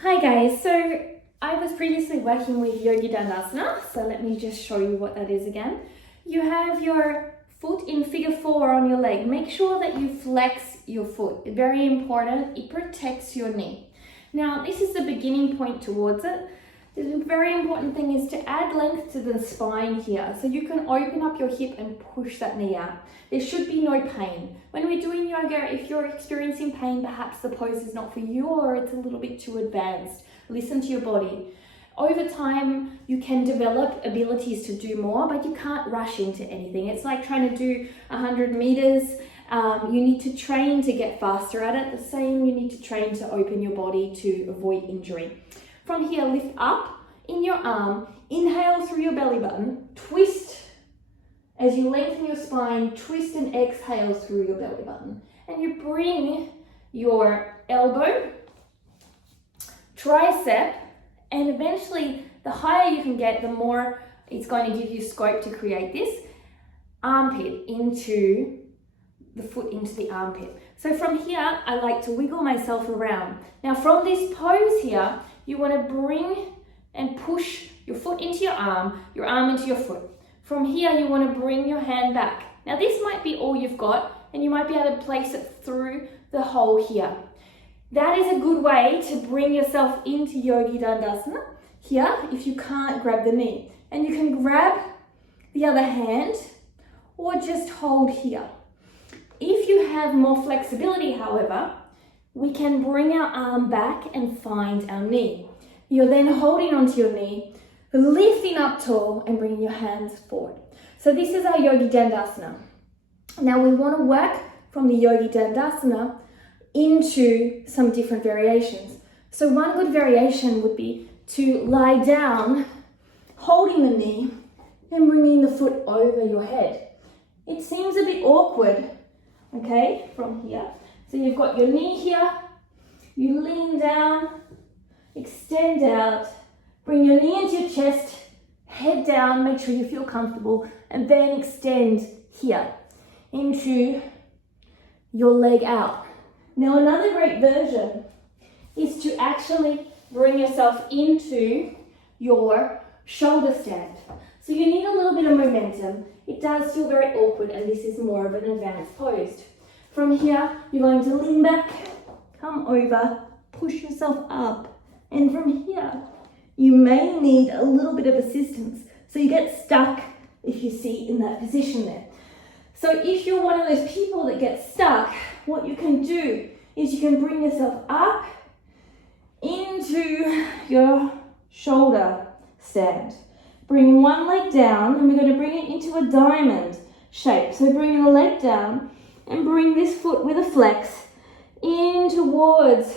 Hi guys, so I was previously working with Yogidandasasana, so let me just show you what that is again. You have your foot in figure 4 on your leg. Make sure that you flex your foot. Very important, it protects your knee. Now this is the beginning point towards it. The very important thing is to add length to the spine here, so you can open up your hip and push that knee out. There should be no pain. When we're doing yoga, if you're experiencing pain, perhaps the pose is not for you or it's a little bit too advanced. Listen to your body. Over time, you can develop abilities to do more, but you can't rush into anything. It's like trying to do 100 meters. You need to train to get faster at it. The same, you need to train to open your body to avoid injury. From here, lift up in your arm, inhale through your belly button, twist as you lengthen your spine, twist and exhale through your belly button. And you bring your elbow, tricep, and eventually the higher you can get, the more it's going to give you scope to create this armpit into the foot into the armpit. So from here, I like to wiggle myself around. Now from this pose here, you want to bring and push your foot into your arm into your foot. From here, you want to bring your hand back. Now this might be all you've got, and you might be able to place it through the hole here. That is a good way to bring yourself into Yogidandasasana. Here, if you can't grab the knee. And you can grab the other hand or just hold here. If you have more flexibility, however, we can bring our arm back and find our knee. You're then holding onto your knee, lifting up tall and bringing your hands forward. So this is our Yogidandasasana. Now we want to work from the Yogidandasasana into some different variations. So one good variation would be to lie down, holding the knee and bringing the foot over your head. It seems a bit awkward, okay, from here. So you've got your knee here, you lean down, extend out, bring your knee into your chest, head down, make sure you feel comfortable, and then extend here into your leg out. Now another great version is to actually bring yourself into your shoulder stand. So you need a little bit of momentum. It does feel very awkward, and this is more of an advanced pose. From here, you're going to lean back, come over, push yourself up, and from here, you may need a little bit of assistance. So you get stuck if you see in that position there. So if you're one of those people that gets stuck, what you can do is you can bring yourself up into your shoulder stand. Bring one leg down, and we're going to bring it into a diamond shape. So bring your leg down and bring this foot with a flex in towards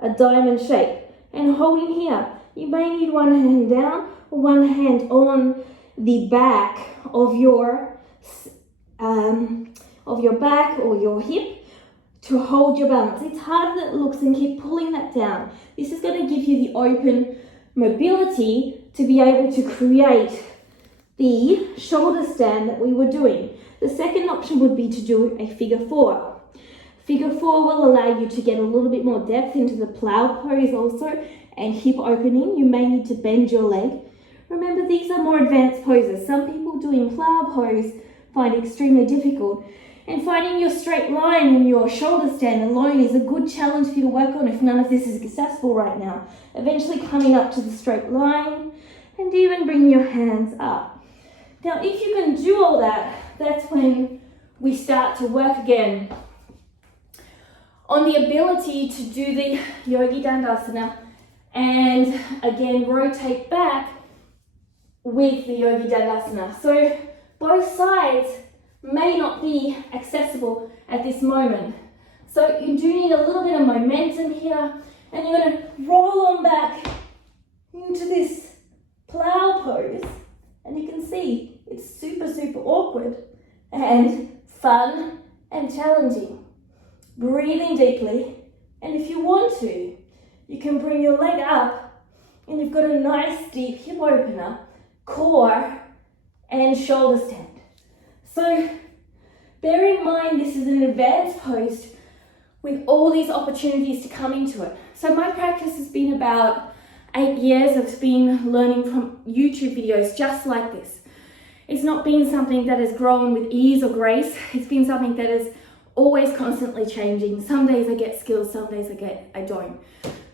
a diamond shape. And holding here, you may need one hand down or one hand on the back of your back or your hip to hold your balance. It's harder than it looks, and keep pulling that down. This is going to give you the open mobility to be able to create the shoulder stand that we were doing. The second option would be to do a figure 4. Figure 4 will allow you to get a little bit more depth into the plow pose also, and hip opening. You may need to bend your leg. Remember, these are more advanced poses. Some people doing plow pose find it extremely difficult. And finding your straight line in your shoulder stand alone is a good challenge for you to work on if none of this is successful right now. Eventually coming up to the straight line and even bring your hands up. Now, if you can do all that, that's when we start to work again on the ability to do the Yogidandasasana and again rotate back with the Yogidandasasana. So both sides may not be accessible at this moment. So you do need a little bit of momentum here, and you're going to roll on back into this plow pose, and you can see it's super awkward and fun and challenging. Breathing deeply, and if you want to, you can bring your leg up and you've got a nice deep hip opener, core and shoulder stand. So bear in mind this is an advanced pose with all these opportunities to come into it. So my practice has been about 8 years. I've been learning from YouTube videos just like this. It's not been something that has grown with ease or grace. It's been something that is always constantly changing. Some days I get skills, some days I don't.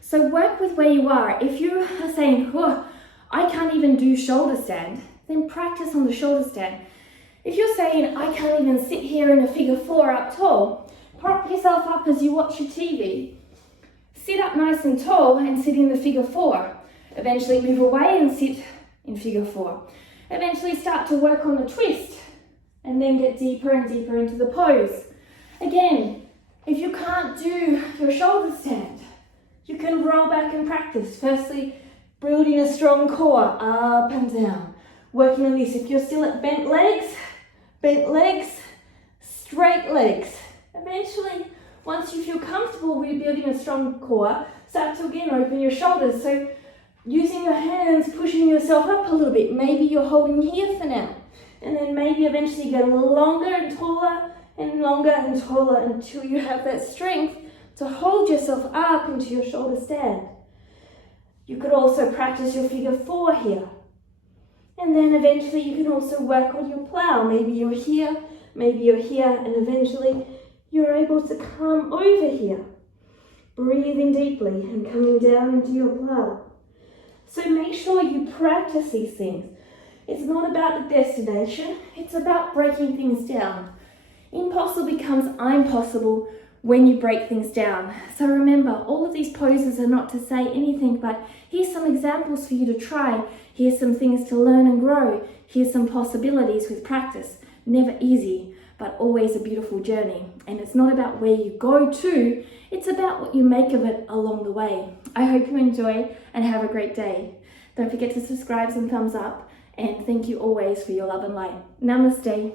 So work with where you are. If you are saying, oh, I can't even do shoulder stand, then practice on the shoulder stand. If you're saying, I can't even sit here in a figure 4 up tall, prop yourself up as you watch your TV. Sit up nice and tall and sit in the figure 4. Eventually move away and sit in figure 4. Eventually start to work on the twist and then get deeper and deeper into the pose. Again, if you can't do your shoulder stand, you can roll back and practice. Firstly, building a strong core, up and down. Working on this. If you're still at bent legs, straight legs. Eventually, once you feel comfortable with building a strong core, start to again open your shoulders. So using your hands, pushing yourself up a little bit. Maybe you're holding here for now. And then maybe eventually get a little longer and taller and longer and taller until you have that strength to hold yourself up into your shoulder stand. You could also practice your figure 4 here. And then eventually you can also work on your plow. Maybe you're here, and eventually you're able to come over here. Breathing deeply and coming down into your plow. So make sure you practice these things. It's not about the destination, it's about breaking things down. Impossible becomes I'm possible when you break things down. So remember, all of these poses are not to say anything, but here's some examples for you to try. Here's some things to learn and grow. Here's some possibilities with practice. Never easy, but always a beautiful journey. And it's not about where you go to, it's about what you make of it along the way. I hope you enjoy and have a great day. Don't forget to subscribe and thumbs up, and thank you always for your love and light. Namaste.